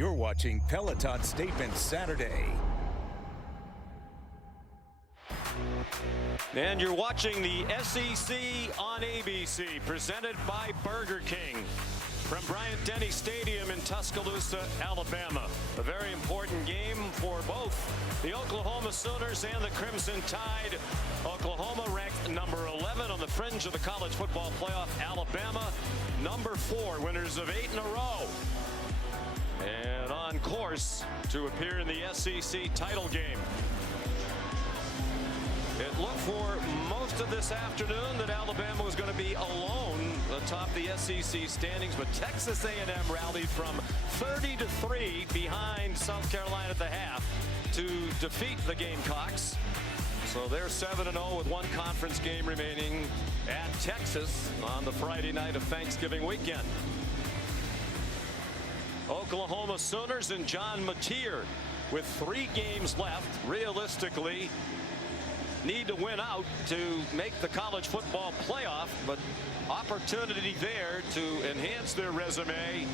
You're watching Peloton Statement Saturday. And you're watching the SEC on ABC, presented by Burger King from Bryant-Denny Stadium in Tuscaloosa, Alabama. A very important game for both the Oklahoma Sooners and the Crimson Tide. Oklahoma ranked number 11 on the fringe of the college football playoff. Alabama, number 4, winners of 8 in a row. And on course to appear in the SEC title game. It looked for most of this afternoon that Alabama was going to be alone atop the SEC standings, but Texas A&M rallied from 30-3 behind South Carolina at the half to defeat the Gamecocks. So they're 7-0 with one conference game remaining at Texas on the Friday night of Thanksgiving weekend. Oklahoma Sooners and John Mateer with 3 games left. Realistically, need to win out to make the college football playoff, but opportunity there to enhance their resume.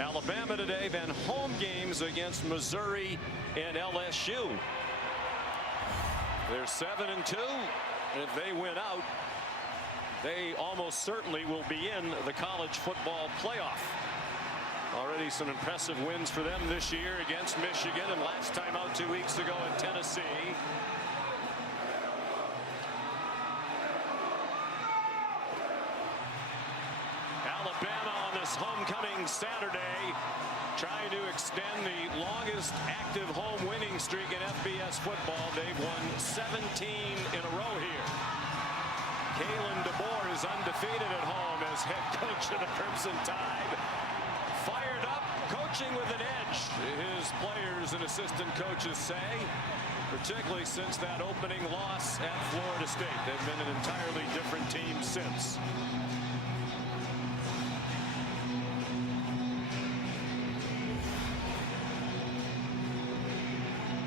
Alabama today, then home games against Missouri and LSU. They're 7-2. If they win out, they almost certainly will be in the college football playoff. Already some impressive wins for them this year against Michigan, and last time out 2 weeks ago in Tennessee. Alabama on this homecoming Saturday trying to extend the longest active home winning streak in FBS football. They've won 17 in a row here. Kalen DeBoer is undefeated at home as head coach of the Crimson Tide. Fired up, coaching with an edge, his players and assistant coaches say, particularly since that opening loss at Florida State. They've been an entirely different team since.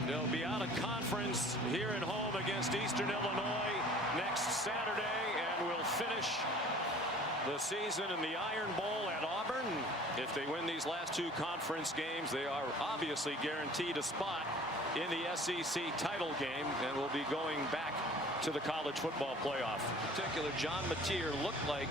They'll be out of conference here at home against Eastern Illinois next Saturday, and will finish the season in the Iron Bowl at Auburn. If they win these last 2 conference games, they are obviously guaranteed a spot in the SEC title game and will be going back to the college football playoff. In particular, John Mateer looked like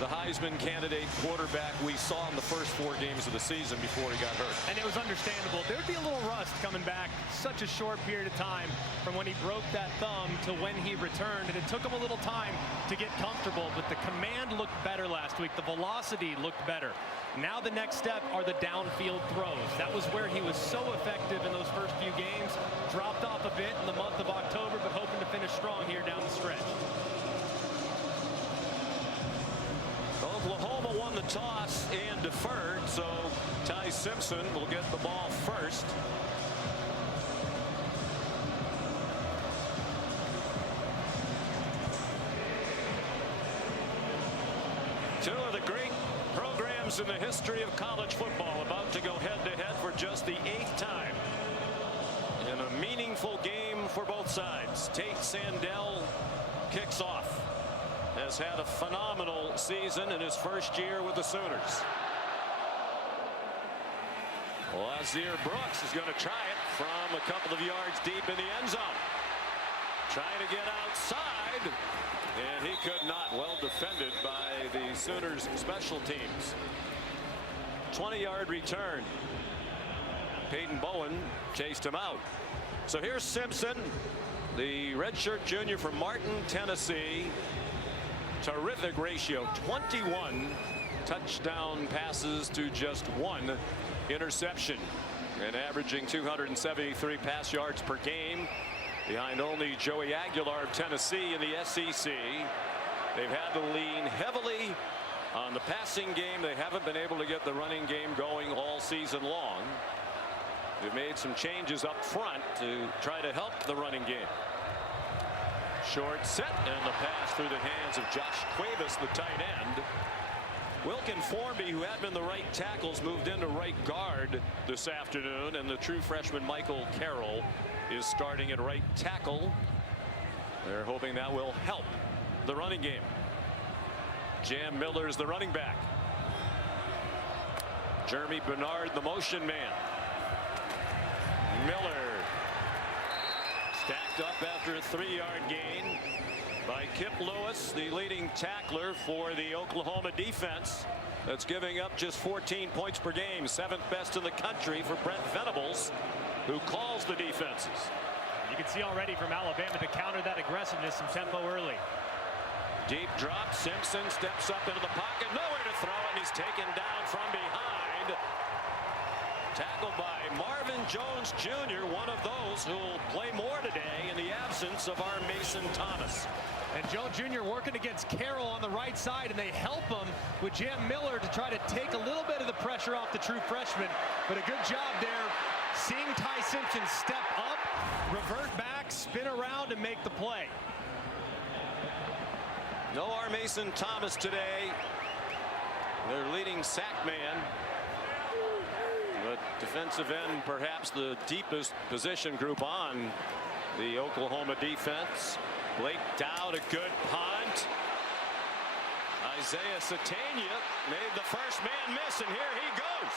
the Heisman candidate quarterback we saw in the first 4 games of the season before he got hurt. And it was understandable. There would be a little rust coming back such a short period of time from when he broke that thumb to when he returned, and it took him a little time to get comfortable, but the command looked better last week. The velocity looked better. Now the next step are the downfield throws. That was where he was so effective in those first few games. Dropped off a bit in the month of October, but hoping to finish strong here down the stretch. Oklahoma won the toss and deferred, so Ty Simpson will get the ball first. Two of the great programs in the history of college football about to go head-to-head for just the 8th time in a meaningful game for both sides. Tate Sandell kicks off. Has had a phenomenal season in his first year with the Sooners. Lazir Brooks is going to try it from a couple of yards deep in the end zone. Trying to get outside, and he could not. Well defended by the Sooners special teams. 20-yard return. Peyton Bowen chased him out. So here's Simpson, the redshirt junior from Martin, Tennessee. Terrific ratio, 21 touchdown passes to just 1 interception, and averaging 273 pass yards per game, behind only Joey Aguilar of Tennessee in the SEC. They've had to lean heavily on the passing game. They haven't been able to get the running game going all season long. They've made some changes up front to try to help the running game. Short set, and the pass through the hands of Josh Cuevas, the tight end. Wilkin Formby, who had been the right tackles, moved into right guard this afternoon, and the true freshman Michael Carroll is starting at right tackle. They're hoping that will help the running game. Jam Miller's the running back. Jeremy Bernard, the motion man. Miller stacked up after a 3-yard gain by Kip Lewis, the leading tackler for the Oklahoma defense. That's giving up just 14 points per game, 7th best in the country for Brent Venables, who calls the defenses. You can see already from Alabama to counter that aggressiveness, some tempo early. Deep drop. Simpson steps up into the pocket, nowhere to throw, and he's taken down from behind. Tackled by Marvin Jones Jr., one of those who will play more today in the absence of our Mason Thomas. And Jones Jr. working against Carroll on the right side, and they help him with Jam Miller to try to take a little bit of the pressure off the true freshman. But a good job there, seeing Ty Simpson step up, revert back, spin around, and make the play. No our Mason Thomas today, their leading sack man. But defensive end, perhaps the deepest position group on the Oklahoma defense. Blake Dowd, a good punt. Isaiah Satania made the first man miss, and here he goes.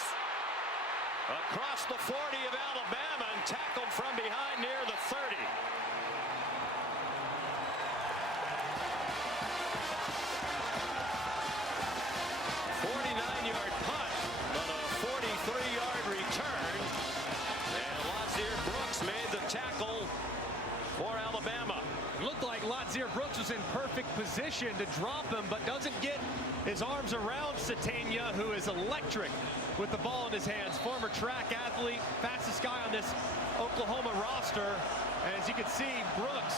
Across the 40 of Alabama and tackled from behind near the 30. Brooks was in perfect position to drop him, but doesn't get his arms around Satania, who is electric with the ball in his hands. Former track athlete, fastest guy on this Oklahoma roster. And as you can see, Brooks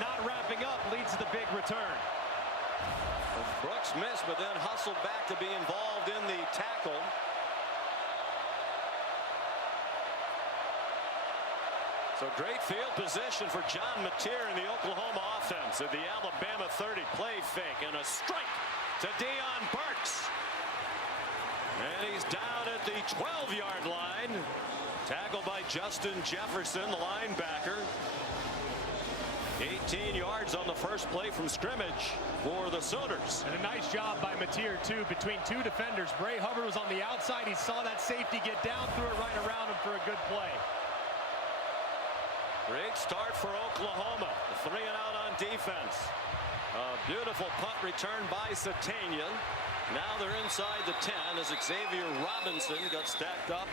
not wrapping up leads to the big return. Brooks missed, but then hustled back to be involved in the tackle. So great field position for John Mateer in the Oklahoma offense. At the Alabama 30, play fake and a strike to Deion Burks. And he's down at the 12-yard line. Tackled by Justin Jefferson, the linebacker. 18 yards on the first play from scrimmage for the Sooners. And a nice job by Mateer, too, between two defenders. Bray Hubbard was on the outside. He saw that safety get down, threw it right around him for a good play. Great start for Oklahoma. 3 and out on defense. A beautiful punt return by Satania. Now they're inside the 10 as Xavier Robinson got stacked up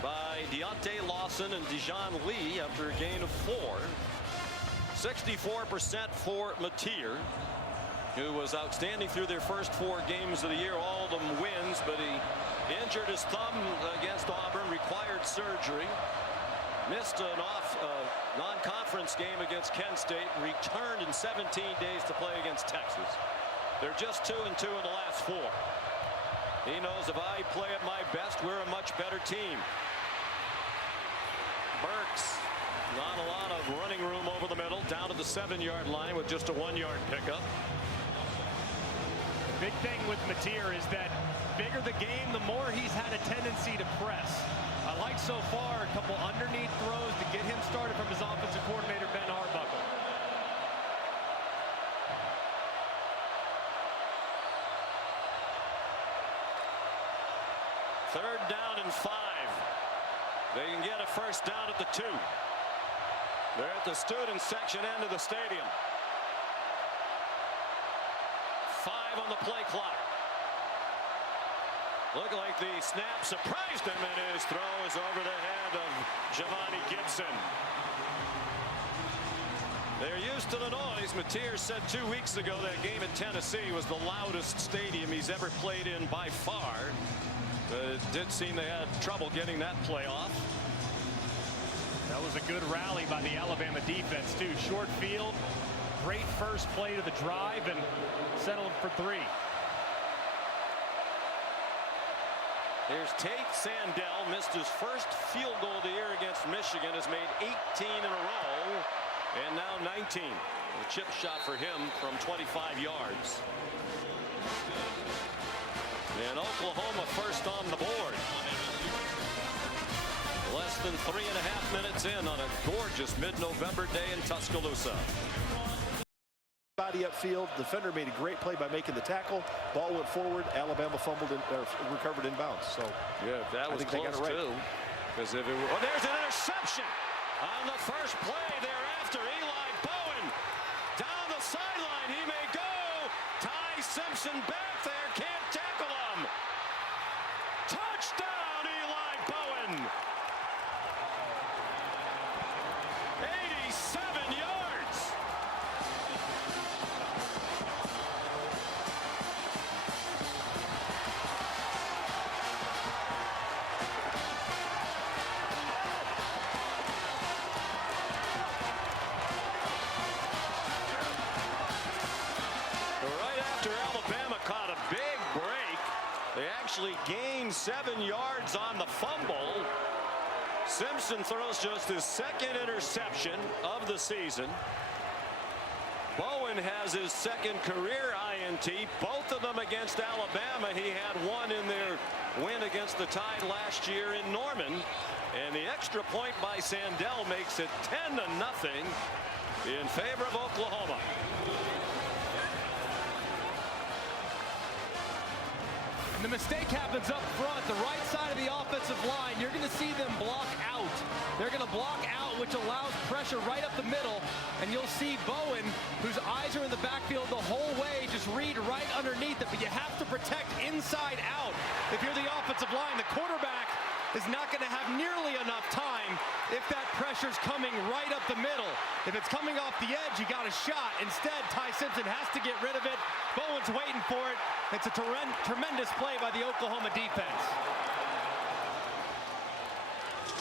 by Deontay Lawson and Dijon Lee after a gain of 4. 64% for Mateer, who was outstanding through their first 4 games of the year, all of them wins, but he injured his thumb against Auburn, required surgery. Missed an non-conference game against Kent State, returned in 17 days to play against Texas. They're just 2-2 in the last 4. He knows if I play at my best, we're a much better team. Burks, not a lot of running room over the middle, down to the 7-yard line with just a 1-yard pickup. The big thing with Mateer is that bigger the game, the more he's had a tendency to press. I like so far a couple underneath throws to get him started from his offensive coordinator, Ben Arbuckle. Third down and 5. They can get a first down at the 2. They're at the student section end of the stadium. 5 on the play clock. Looked like the snap surprised him, and his throw is over the head of Giovanni Gibson. They're used to the noise. Mateer said 2 weeks ago that game at Tennessee was the loudest stadium he's ever played in by far. But it did seem they had trouble getting that play off. That was a good rally by the Alabama defense, too. Short field, great first play to the drive, and settled for 3. Here's Tate Sandell, missed his first field goal of the year against Michigan, has made 18 in a row, and now 19. A chip shot for him from 25 yards. And Oklahoma first on the board. Less than 3.5 minutes in on a gorgeous mid-November day in Tuscaloosa. Body upfield, defender made a great play by making the tackle. Ball went forward. Alabama fumbled and recovered inbounds. So yeah, that was close too. Because if it were, oh, there's an interception on the first play thereafter. Eli Bowen down the sideline. He may go. Ty Simpson back there. Can't tackle him. Touchdown, Eli Bowen. 87 yards. Right after Alabama caught a big break, they actually gained 7 yards on the fumble. Simpson throws just his second interception of the season. Bowen has his second career INT, both of them against Alabama. He had one in their win against the Tide last year in Norman. And the extra point by Sandell makes it 10-0 in favor of Oklahoma. The mistake happens up front, the right side of the offensive line. You're going to see them block out. They're going to block out, which allows pressure right up the middle. And you'll see Bowen, whose eyes are in the backfield the whole way, just read right underneath it. But you have to protect inside out. If you're the offensive line, the quarterback is not going to have nearly enough time if that pressure's coming right up the middle. If it's coming off the edge, you got a shot. Instead, Ty Simpson has to get rid of it. Bowen's waiting for it. It's a tremendous play by the Oklahoma defense.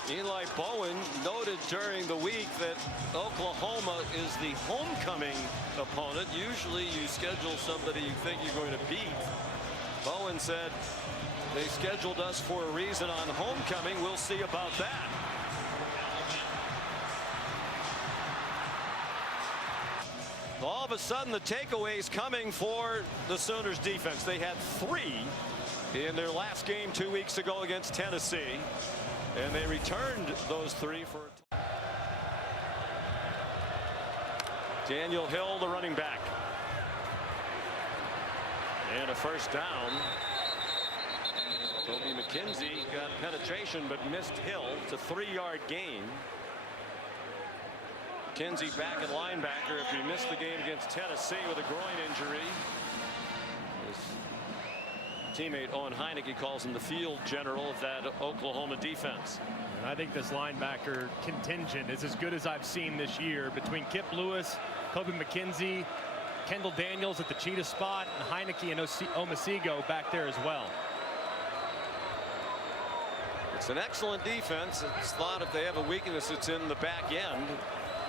Eli Bowen noted during the week that Oklahoma is the homecoming opponent. Usually you schedule somebody you think you're going to beat. Bowen said they scheduled us for a reason on homecoming. We'll see about that. All of a sudden, the takeaways coming for the Sooners defense. They had 3 in their last game 2 weeks ago against Tennessee, and they returned those 3 for Daniel Hill, the running back, and a first down. Toby McKenzie got penetration but missed Hill. It's a 3-yard gain. McKenzie back at linebacker if he missed the game against Tennessee with a groin injury. His teammate Owen Heineke calls him the field general of that Oklahoma defense. And I think this linebacker contingent is as good as I've seen this year between Kip Lewis, Toby McKenzie, Kendall Daniels at the cheetah spot, and Heineke and Omasigo back there as well. It's an excellent defense. It's thought if they have a weakness, it's in the back end.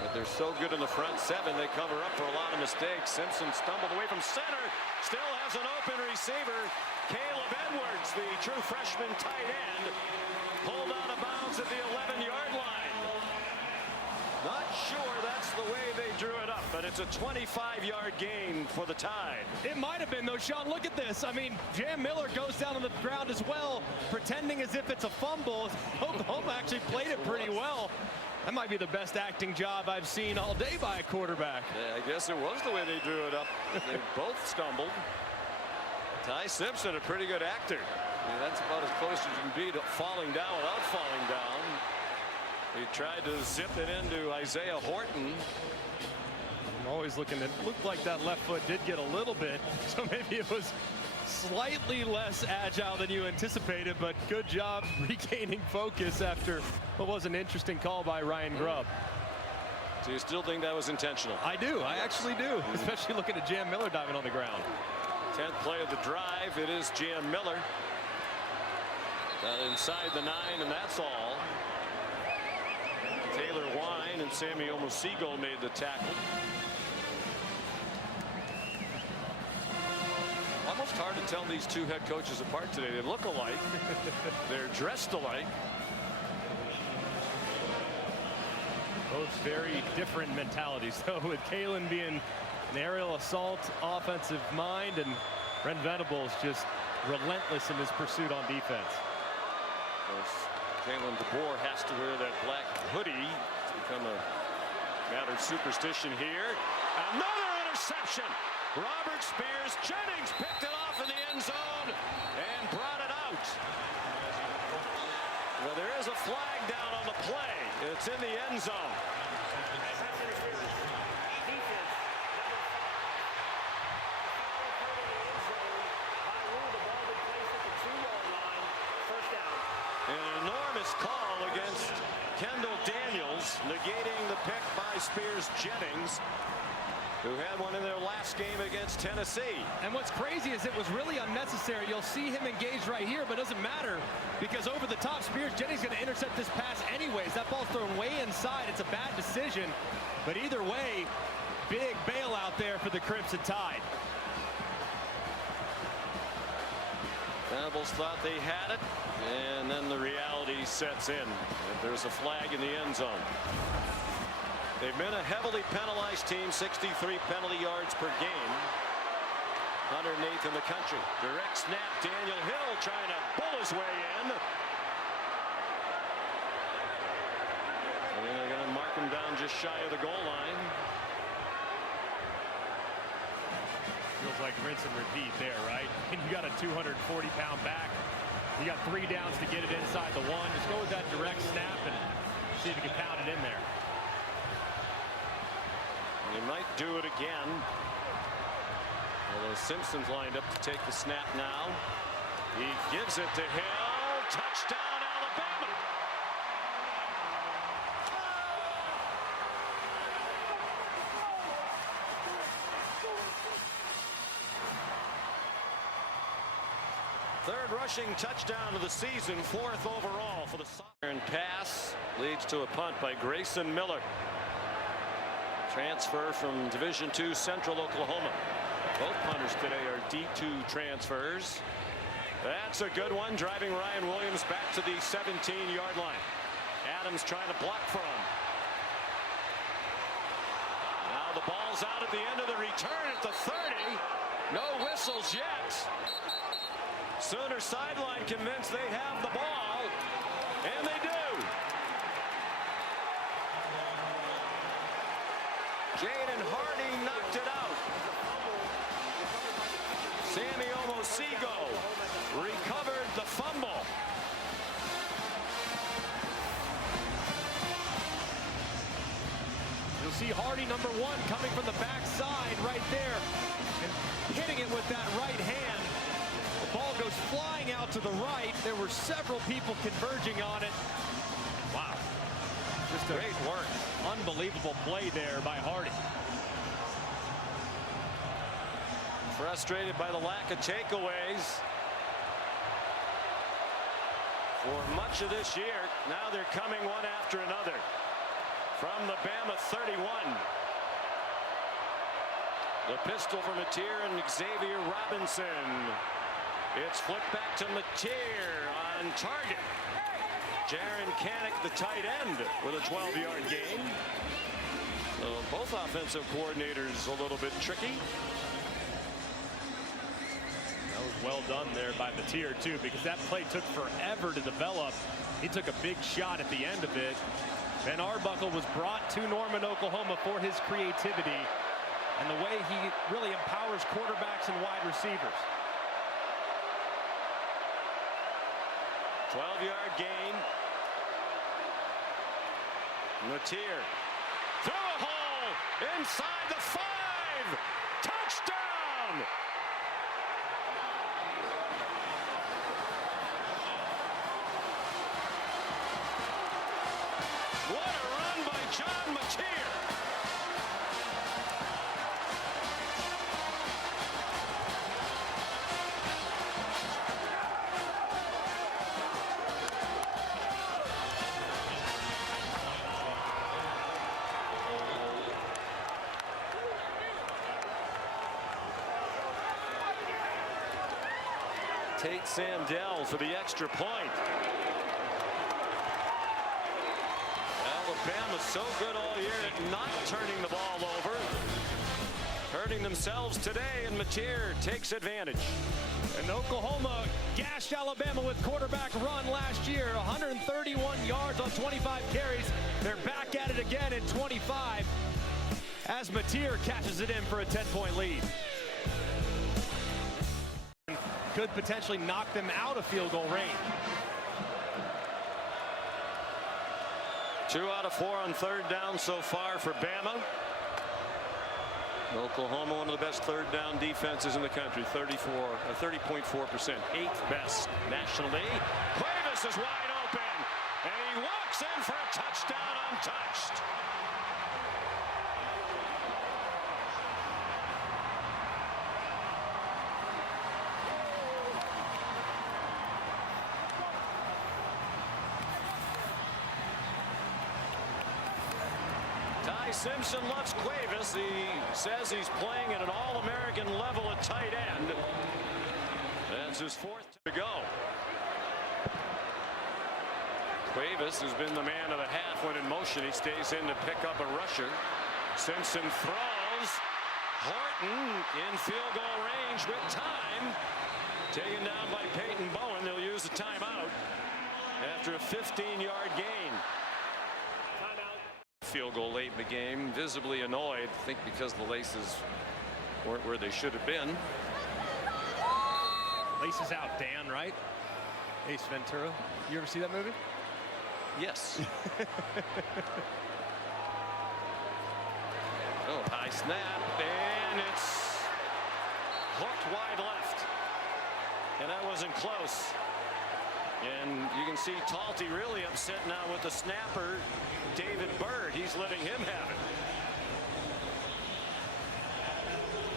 But they're so good in the front 7, they cover up for a lot of mistakes. Simpson stumbled away from center, still has an open receiver. Caleb Edwards, the true freshman tight end, pulled out of bounds at the 11-yard line. Not sure that's the way they drew it up, but it's a 25-yard gain for the Tide. It might have been, though, Sean. Look at this. I mean, Jam Miller goes down on the ground as well, pretending as if it's a fumble. Oklahoma actually played it pretty well. That might be the best acting job I've seen all day by a quarterback. Yeah, I guess it was the way they drew it up. They both stumbled. Ty Simpson, a pretty good actor. I mean, that's about as close as you can be to falling down without falling down. He tried to zip it into Isaiah Horton. I'm always looking at it. Looked like that left foot did get a little bit, so maybe it was slightly less agile than you anticipated, but good job regaining focus after what was an interesting call by Ryan Grubb. So you still think that was intentional? I do. I actually do, especially looking at Jam Miller diving on the ground. 10th play of the drive. It is Jam Miller. Got inside the 9, and that's all. Taylor Wine and Sammy Omasigo made the tackle. Almost hard to tell these two head coaches apart today. They look alike. They're dressed alike. Both very different mentalities, though, with Kalen being an aerial assault offensive mind, and Brent Venables just relentless in his pursuit on defense. Of course, Kalen DeBoer has to wear that black hoodie. It's become a matter of superstition here. Another interception. Robert Spears. Jennings picked it off in the end zone and brought it out. Well, there is a flag down on the play. It's in the end zone. An enormous call against Kendall Daniels, negating the pick by Spears Jennings, who had one in their last game against Tennessee. And what's crazy is it was really unnecessary. You'll see him engaged right here, but it doesn't matter because over the top, Spears Jennings going to intercept this pass anyways. That ball's thrown way inside. It's a bad decision, but either way, big bailout there for the Crimson Tide. Venables thought they had it, and then the reality sets in. And there's a flag in the end zone. They've been a heavily penalized team, 63 penalty yards per game. 108th in the country. Direct snap, Daniel Hill trying to bull his way in. And then they're going to mark him down just shy of the goal line. Feels like rinse and repeat there, right? And you got a 240-pound back. You got 3 downs to get it inside the 1. Just go with that direct snap and see if you can pound it in there. He might do it again. Although Simpson's lined up to take the snap now. He gives it to Hill. Touchdown, Alabama. Third rushing touchdown of the season, 4th overall for the Sovereign. Pass leads to a punt by Grayson Miller. Transfer from Division II Central Oklahoma. Both punters today are D2 transfers. That's a good one, driving Ryan Williams back to the 17-yard line. Adams trying to block for him. Now the ball's out at the end of the return at the 30. No whistles yet. Sooner sideline convinced they have the ball, and they do. Jaden Hardy knocked it out. Sammy Omosigo recovered the fumble. You'll see Hardy, number 1, coming from the backside right there and hitting it with that right hand. The ball goes flying out to the right. There were several people converging on it. Wow. Just a great work. Unbelievable play there by Hardy. Frustrated by the lack of takeaways for much of this year. Now they're coming one after another. From the Bama 31. The pistol for Mateer and Xavier Robinson. It's flipped back to Mateer on target. Jaron Kanak, the tight end, with a 12-yard gain. So both offensive coordinators a little bit tricky. That was well done there by Mateer, too, because that play took forever to develop. He took a big shot at the end of it. Ben Arbuckle was brought to Norman, Oklahoma for his creativity and the way he really empowers quarterbacks and wide receivers. 12-yard gain. Mateer through a hole inside the 5. Touchdown! What a run by John Mateer. Tate Sandell for the extra point. Alabama's so good all year at not turning the ball over. Hurting themselves today, and Mateer takes advantage. And Oklahoma gashed Alabama with quarterback run last year. 131 yards on 25 carries. They're back at it again in 25 as Mateer catches it in for a 10-point lead. Could potentially knock them out of field goal range. 2 out of 4 on third down so far for Bama. Oklahoma, one of the best third down defenses in the country, 30.4%, 8th best nationally. Cuevas is wide open, and he walks in for a touchdown untouched. Ty Simpson loves Cuevas. He says he's playing at an All-American level at tight end. That's his 4th to go. Cuevas has been the man of the half when in motion. He stays in to pick up a rusher. Simpson throws. Horton in field goal range with time. Taken down by Peyton Bowen. They'll use the timeout after a 15-yard gain. Field goal late in the game, visibly annoyed, I think because the laces weren't where they should have been. Laces out, Dan, right? Ace Ventura. You ever see that movie? Yes. Oh, high snap, and it's hooked wide left. And that wasn't close. And you can see Talty really upset now with the snapper, David Bird. He's letting him have it.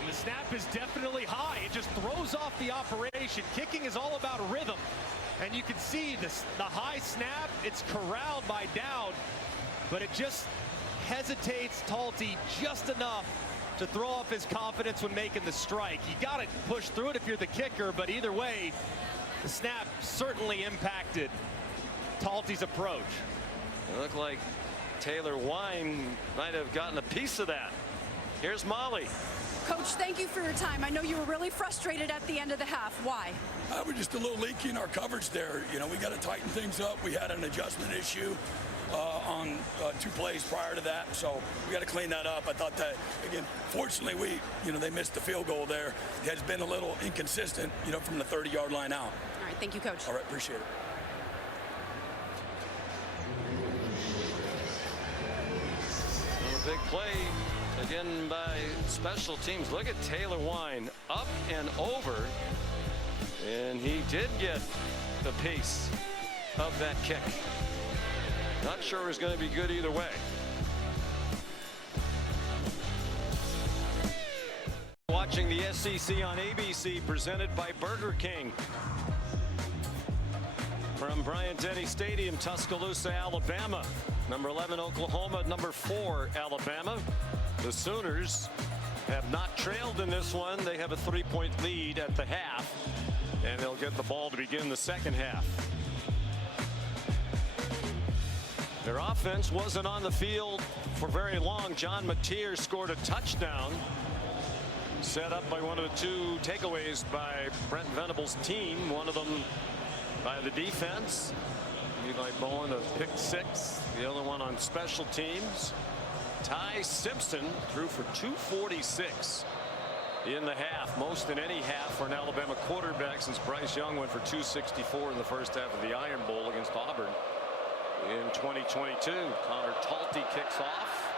And the snap is definitely high. It just throws off the operation. Kicking is all about rhythm. And you can see the high snap, it's corralled by Dowd, but it just hesitates Talty just enough to throw off his confidence when making the strike. You got to push through it if you're the kicker, but either way, the snap certainly impacted Talty's approach. It looked like Taylor Wine might have gotten a piece of that. Here's Molly. Coach, thank you for your time. I know you were really frustrated at the end of the half. Why? We're just a little leaky in our coverage there. You know, we got to tighten things up. We had an adjustment issue on 2 plays prior to that, so we got to clean that up. I thought that, again, fortunately, they missed the field goal there. It has been a little inconsistent, from the 30-yard line out. All right, thank you, Coach. All right, appreciate it. A big play again by special teams. Look at Taylor Wine up and over, and he did get the piece of that kick. Not sure it was going to be good either way. Watching the SEC on ABC, presented by Burger King. From Bryant-Denny Stadium, Tuscaloosa, Alabama. Number 11, Oklahoma. Number 4, Alabama. The Sooners have not trailed in this one. They have a 3-point lead at the half, and they'll get the ball to begin the second half. Their offense wasn't on the field for very long. John Mateer scored a touchdown, set up by one of the 2 takeaways by Brent Venables' team. One of them by the defense. Eli Bowen, a pick 6. The other one on special teams. Ty Simpson threw for 246 in the half, most in any half for an Alabama quarterback since Bryce Young went for 264 in the first half of the Iron Bowl against Auburn in 2022. Connor Talty kicks off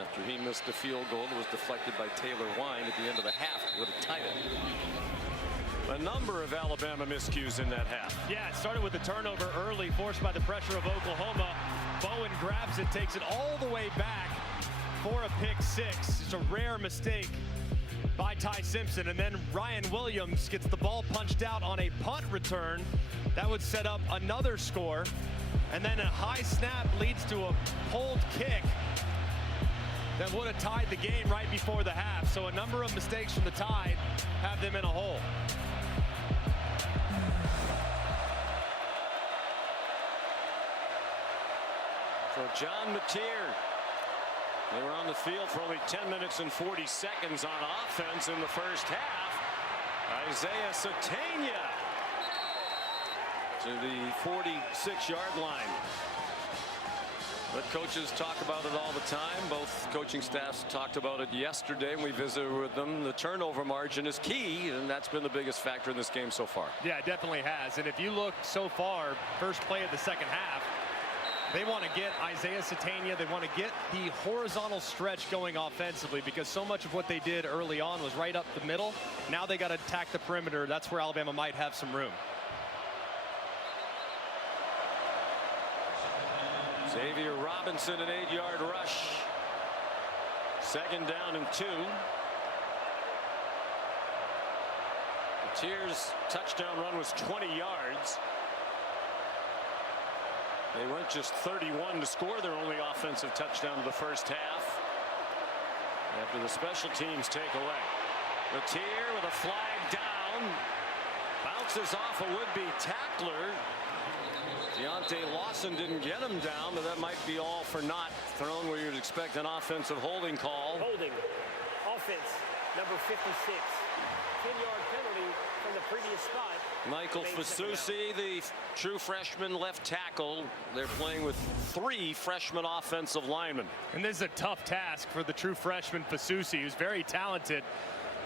after he missed the field goal that was deflected by Taylor Wine at the end of the half with a tie it. A number of Alabama miscues in that half. Yeah, it started with a turnover early, forced by the pressure of Oklahoma. Bowen grabs it, takes it all the way back for a pick 6. It's a rare mistake by Ty Simpson, and then Ryan Williams gets the ball punched out on a punt return. That would set up another score, and then a high snap leads to a pulled kick that would have tied the game right before the half. So a number of mistakes from the Tide have them in a hole. For John Mateer, they were on the field for only 10 minutes and 40 seconds on offense in the first half. Isaiah Sategna to the 46-yard line. But coaches talk about it all the time. Both coaching staffs talked about it yesterday when we visited with them. The turnover margin is key, and that's been the biggest factor in this game so far. Yeah, it definitely has. And if you look so far, first play of the second half, They want to get Isaiah Sategna. They want to get the horizontal stretch going offensively, because so much of what they did early on was right up the middle. Now they got to attack the perimeter. That's where Alabama might have some room. Xavier Robinson, an 8-yard rush. 2nd down and 2. Mateer's touchdown run was 20 yards. They went just 31 to score their only offensive touchdown of the first half after the special teams takeaway. Mateer with a flag down, bounces off a would-be tackler. Deontay Lawson didn't get him down, but that might be all for naught thrown where you'd expect an offensive holding call. Holding. Offense, number 56. 10-yard penalty from the previous spot. Michael Fasusi, the true freshman left tackle. They're playing with 3 freshman offensive linemen. And this is a tough task for the true freshman Fasusi, who's very talented.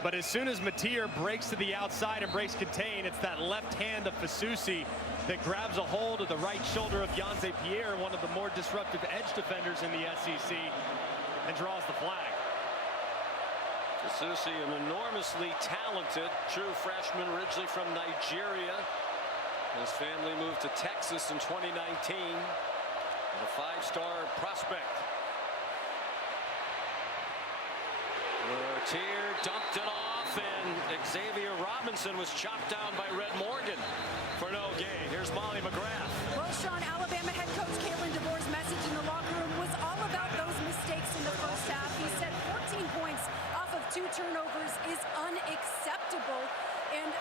But as soon as Mateer breaks to the outside and breaks contain, it's that left hand of Fasusi that grabs a hold of the right shoulder of Yhonzae Pierre, one of the more disruptive edge defenders in the SEC, and draws the flag. Fasusi, an enormously talented true freshman, originally from Nigeria. His family moved to Texas in 2019. A 5-star prospect. Mateer dumped it off, and Xavier Robinson was chopped down by Red Morgan for no gain. Here's Molly McGrath. Well, Sean, Alabama head coach Kalen DeBoer's message in the locker room was all about those mistakes in the first half. He said 14 points off of 2 turnovers is unacceptable, and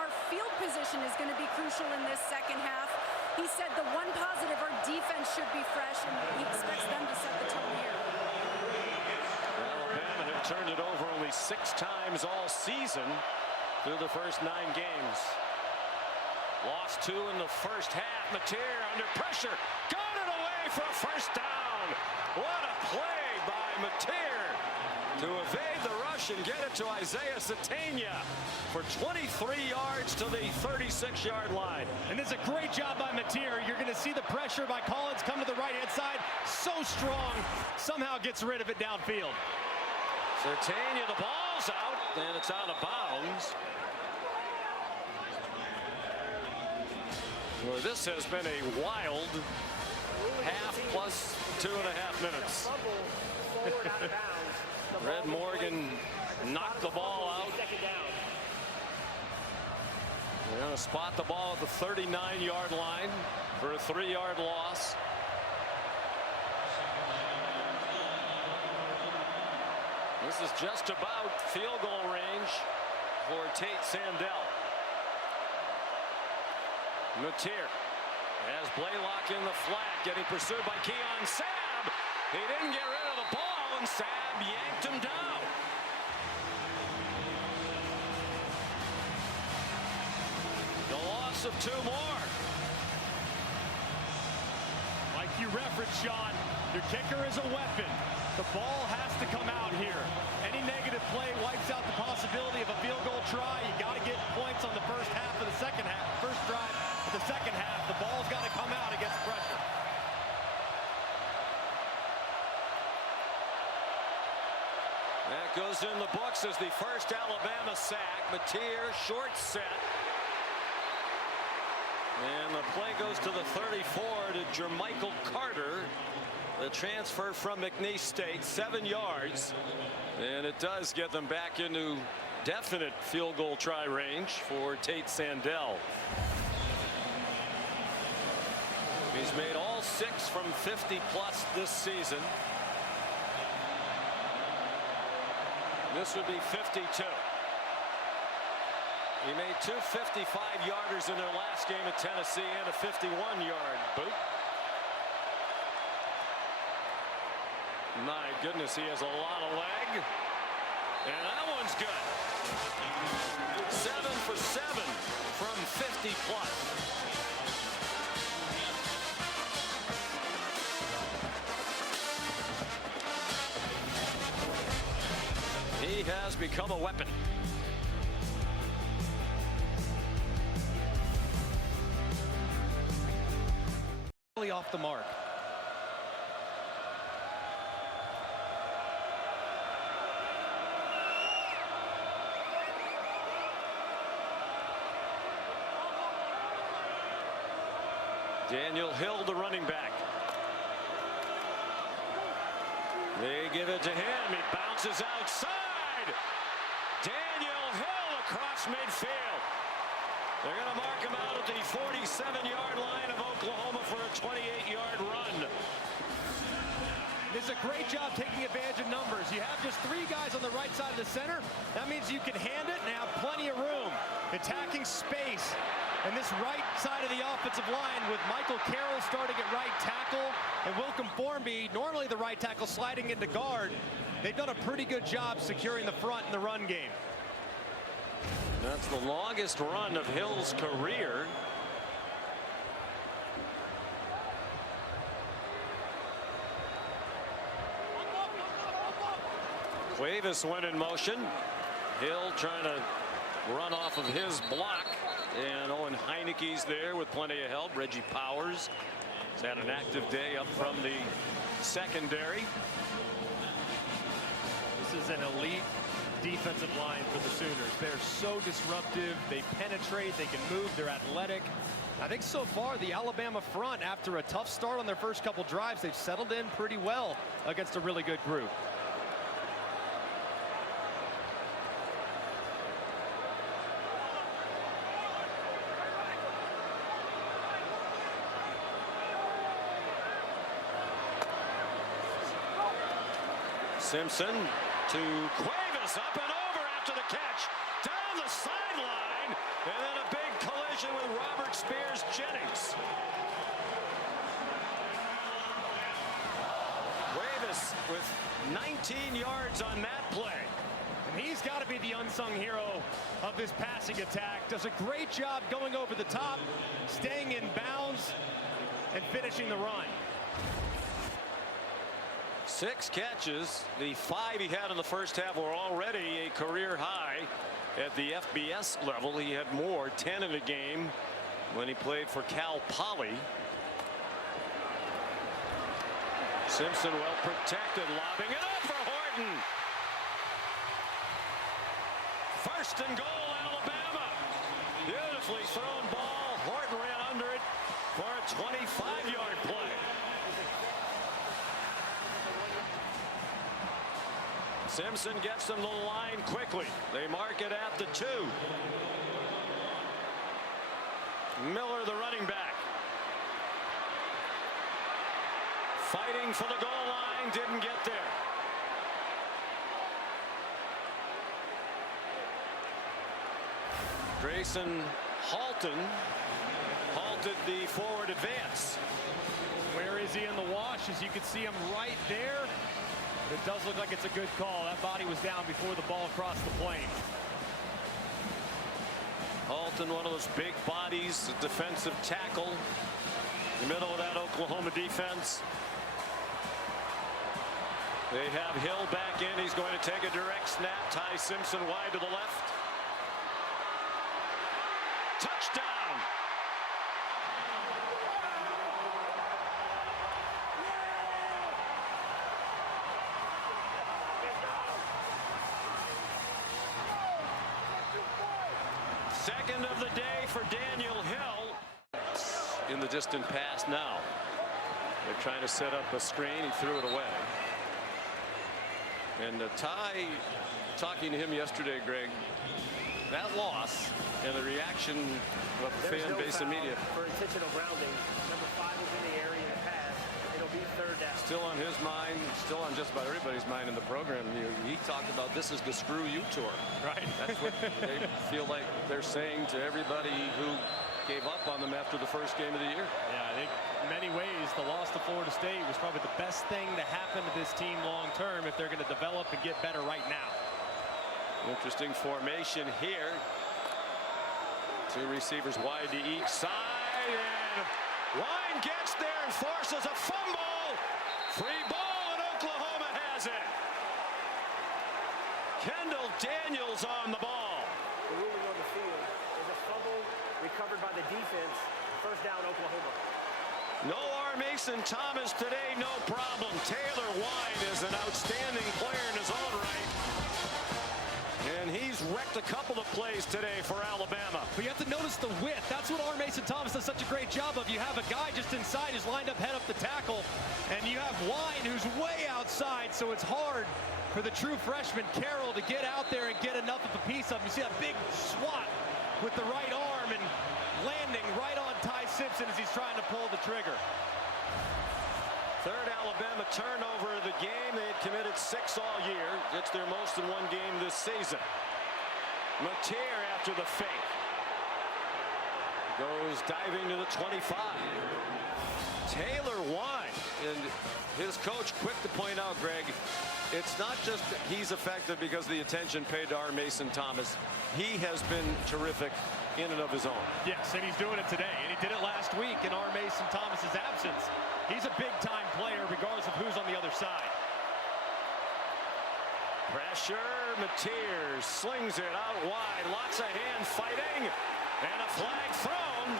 our field position is going to be crucial in this second half. He said the one positive, our defense should be fresh, and he expects them to set the tone here. Alabama have turned it over only 6 times all season through the first 9 games. Lost 2 in the first half. Mateer under pressure. Got it away for a first down. What a play by Mateer to evade the rush and get it to Isaiah Sategna for 23 yards to the 36-yard line. And it's a great job by Mateer. You're going to see the pressure by Collins come to the right-hand side. So strong. Somehow gets rid of it downfield. Sategna, the ball's out, and it's out of bounds. Well, this has been a wild half plus 2.5 minutes. Red Morgan knocked the ball out. They're going to spot the ball at the 39-yard line for a 3-yard loss. This is just about field goal range for Tate Sandell. Mateer has Blaylock in the flat, getting pursued by Keon Sabb. He didn't get rid of the ball, and Sabb yanked him down. The loss of 2 more. Like you referenced, Sean, your kicker is a weapon. The ball has to come out here. Any negative play wipes out the possibility of a field goal try. You got to get points on the first half of the second half. First drive of the second half. The ball's got to come out against pressure. That goes in the books as the first Alabama sack. Mateer, short set. And the play goes to the 34 to Jermichael Carter. The transfer from McNeese State, 7 yards. And it does get them back into definite field goal try range for Tate Sandell. He's made all 6 from 50 plus this season. This would be 52. He made 2 55-yarders in their last game at Tennessee and a 51-yard boot. My goodness, he has a lot of leg. And that one's good. 7 for 7 from 50 plus. He has become a weapon. Off the mark. Daniel Hill, the running back. They give it to him. He bounces outside. Daniel Hill across midfield. They're going to mark him out at the 47-yard line of Oklahoma for a 28-yard run. This is a great job taking advantage of numbers. You have just 3 guys on the right side of the center. That means you can hand it and have plenty of room. Attacking space. And this right side of the offensive line with Michael Carroll starting at right tackle and Wilcom Formby, normally the right tackle, sliding into guard. They've done a pretty good job securing the front in the run game. That's the longest run of Hill's career. Cuevas went in motion. Hill trying to run off of his block. And Owen Heineke's there with plenty of help. Reggie Powers has had an active day up from the secondary. This is an elite defensive line for the Sooners. They're so disruptive. They penetrate. They can move. They're athletic. I think so far the Alabama front, after a tough start on their first couple drives, they've settled in pretty well against a really good group. Simpson to Cuevas, up and over after the catch, down the sideline, and then a big collision with Robert Spears Jennings. Cuevas with 19 yards on that play. And he's got to be the unsung hero of this passing attack. Does a great job going over the top, staying in bounds, and finishing the run. 6 catches. The 5 he had in the first half were already a career high at the FBS level. He had more, 10 in a game when he played for Cal Poly. Simpson well protected, lobbing it up for Horton. First and goal, Alabama. Beautifully thrown ball. Horton ran under it for a 25-yard play. Simpson gets them to the line quickly. They mark it at the 2. Miller, the running back, fighting for the goal line, didn't get there. Grayson Halton halted the forward advance. Where is he in the wash? As you can see him right there. It does look like it's a good call. That body was down before the ball crossed the plane. Halton, one of those big bodies, a defensive tackle in the middle of that Oklahoma defense. They have Hill back in. He's going to take a direct snap. Ty Simpson wide to the left. Touchdown. Second of the day for Daniel Hill. In the distant past now. They're trying to set up a screen. He threw it away. And Ty, talking to him yesterday, Greg, that loss and the reaction of the fan base and media. For intentional grounding. Number 5 is in the area to pass. It'll be 3rd down. Still on his mind, still on just about everybody's mind in the program. He talked about this as the Screw You tour. Right. That's what they feel like they're saying to everybody who gave up on them after the first game of the year. Yeah, I think in many ways the loss to Florida State was probably the best thing to happen to this team long term if they're going to develop and get better right now. Interesting formation here. 2 receivers wide to each side, and Wine gets there and forces a fumble. Free ball, and Oklahoma has it. Kendall Daniels on the ball. The ruling on the field is a fumble recovered by the defense. First down, Oklahoma. No R. Mason Thomas today, no problem. Taylor Wine is an outstanding player in his own right. And he's wrecked a couple of plays today for Alabama. But you have to notice the width. That's what R. Mason Thomas does such a great job of. You have a guy just inside who's lined up head up the tackle, and you have Wine who's way outside, so it's hard for the true freshman Carroll to get out there and get enough of a piece of him. You see a big swat with the right arm and landing right on Ty Simpson as he's trying to pull the trigger. Third Alabama turnover of the game. They had committed 6 all year. It's their most in one game this season. Mateer after the fake. Goes diving to the 25. Taylor Wine, and his coach quick to point out, Greg, it's not just that he's effective because of the attention paid to R. Mason Thomas. He has been terrific in and of his own. Yes, and he's doing it today, and he did it last week in R. Mason Thomas's absence. He's a big-time player regardless of who's on the other side. Pressure, Mateer slings it out wide. Lots of hand fighting, and a flag thrown.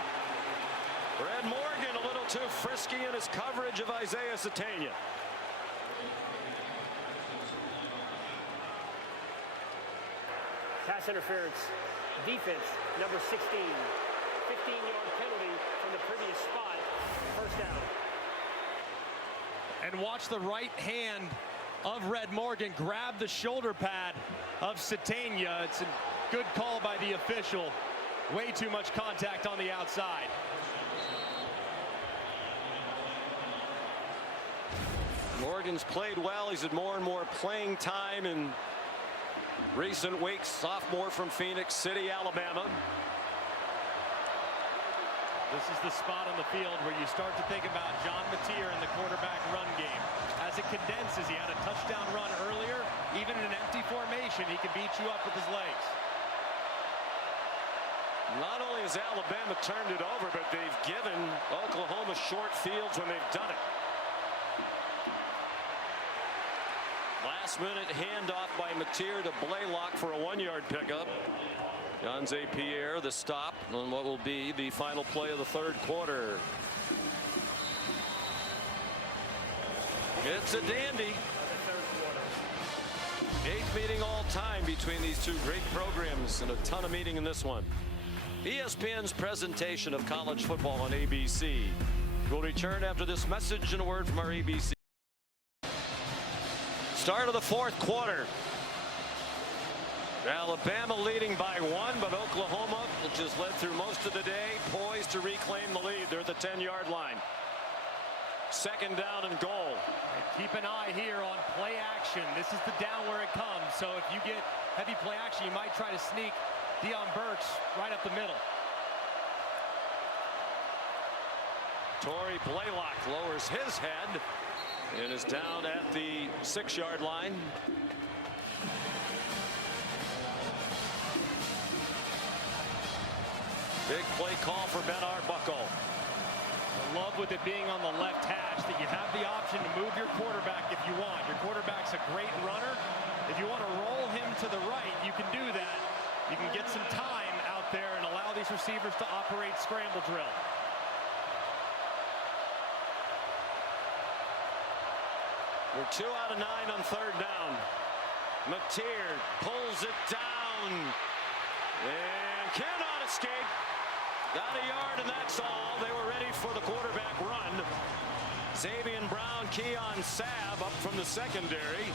Red Morgan a little too frisky in his coverage of Isaiah Sategna. Pass interference. Defense, number 16. 15-yard penalty from the previous spot. First down. And watch the right hand of Red Morgan grab the shoulder pad of Sategna. It's a good call by the official. Way too much contact on the outside. Morgan's played well. He's had more and more playing time in recent weeks. Sophomore from Phoenix City, Alabama. This is the spot on the field where you start to think about John Mateer in the quarterback run game. As it condenses, he had a touchdown run earlier. Even in an empty formation, he can beat you up with his legs. Not only has Alabama turned it over, but they've given Oklahoma short fields when they've done it. Last-minute handoff by Mateer to Blaylock for a 1-yard pickup. Yonze Pierre the stop on what will be the final play of the third quarter. It's a dandy. 8th meeting all time between these two great programs, and a ton of meeting in this one. ESPN's presentation of college football on ABC will return after this message and a word from our ABC. Start of the fourth quarter. Alabama leading by 1, but Oklahoma, which has led through most of the day, poised to reclaim the lead. They're at the 10-yard line. Second down and goal. And keep an eye here on play action. This is the down where it comes. So if you get heavy play action, you might try to sneak Deion Burks right up the middle. Torrey Blaylock lowers his head and is down at the 6-yard line. Big play call for Ben Arbuckle. I love with it being on the left hash that you have the option to move your quarterback if you want. Your quarterback's a great runner. If you want to roll him to the right, you can do that. You can get some time out there and allow these receivers to operate scramble drill. We're 2 out of 9 on third down. Mateer pulls it down and cannot escape. Got a yard, and that's all. They were ready for the quarterback run. Xavier Brown, Keon Sabb up from the secondary.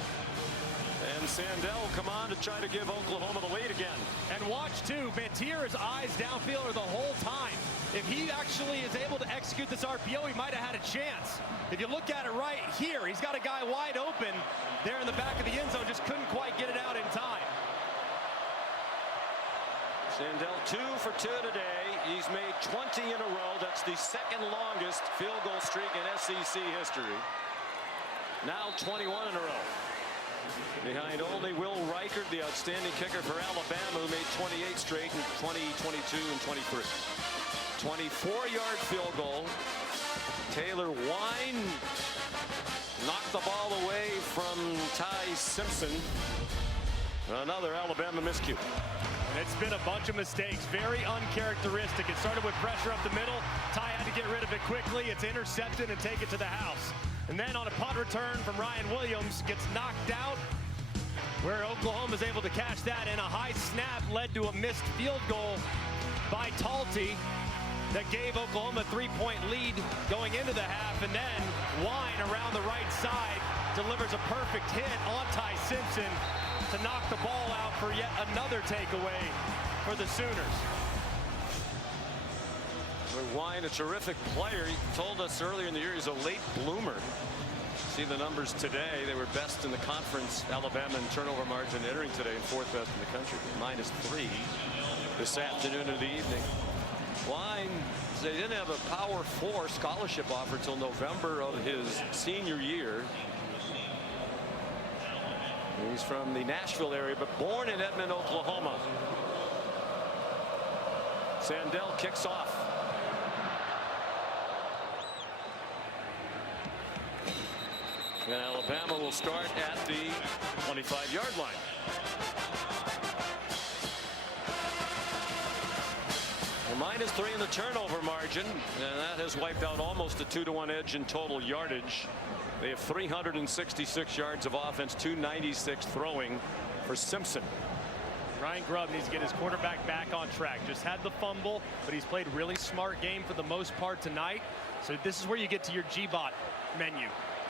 And Sandell will come on to try to give Oklahoma the lead again. And watch, too, Mateer's eyes downfield are the whole time. If he actually is able to execute this RPO, he might have had a chance. If you look at it right here, he's got a guy wide open there in the back of the end zone, just couldn't quite get it out in time. Sandell 2 for 2 today. He's made 20 in a row. That's the second longest field goal streak in SEC history. Now 21 in a row. Behind only Will Reichert, the outstanding kicker for Alabama, who made 28 straight in 20, 22, and 23. 24-yard field goal. Taylor Wine knocked the ball away from Ty Simpson. Another Alabama miscue. It's been a bunch of mistakes, very uncharacteristic. It started with pressure up the middle. Ty had to get rid of it quickly. It's intercepted and take it to the house. And then on a punt return from Ryan Williams, gets knocked out. where Oklahoma is able to catch that, and a high snap led to a missed field goal by Talty that gave Oklahoma a 3-point lead going into the half, and then Wine around the right side delivers a perfect hit on Ty Simpson to knock the ball out for yet another takeaway for the Sooners. Wine, a terrific player. He told us earlier in the year he's a late bloomer. See the numbers today. They were best in the conference, Alabama, in turnover margin entering today, and 4th best in the country. -3 this afternoon or the evening. Wine, they didn't have a Power 4 scholarship offer till November of his senior year. He's from the Nashville area, but born in Edmond, Oklahoma. Sandell kicks off. And Alabama will start at the 25-yard line. Well, -3 in the turnover margin, and that has wiped out almost a 2-to-1 edge in total yardage. They have 366 yards of offense, 296 throwing for Simpson. Ryan Grubb needs to get his quarterback back on track. Just had the fumble, but he's played really smart game for the most part tonight. So this is where you get to your GBOT menu.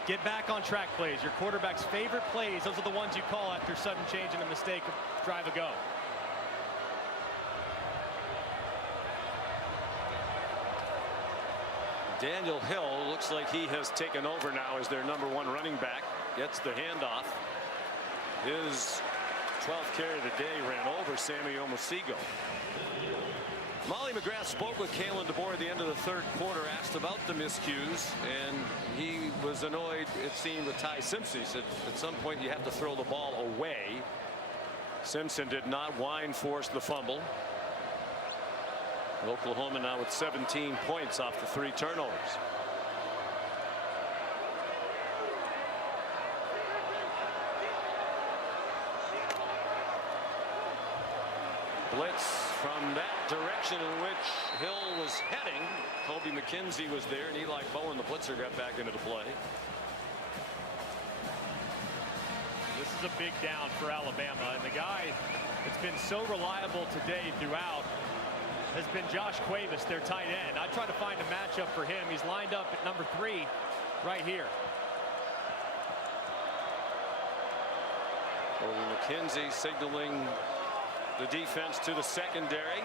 Get back on track plays. Your quarterback's favorite plays, those are the ones you call after sudden change and a mistake of drive ago. Daniel Hill looks like he has taken over now as their #1 running back. Gets the handoff. His 12th carry of the day ran over Sammy Omosigho. Molly McGrath spoke with Kalen DeBoer at the end of the 3rd quarter, asked about the miscues, and he was annoyed, it seemed, with Ty Simpson. He said at some point you have to throw the ball away. Simpson did not. Wine forced the fumble. Oklahoma now with 17 points off the 3 turnovers. Blitz from that direction in which Hill was heading. Kobe McKenzie was there, and Eli Bowen, the blitzer, got back into the play. This is a big down for Alabama, and the guy that's been so reliable today throughout has been Josh Cuevas, their tight end. I try to find a matchup for him. He's lined up at number 3 right here. Kobe McKenzie signaling the defense to the secondary.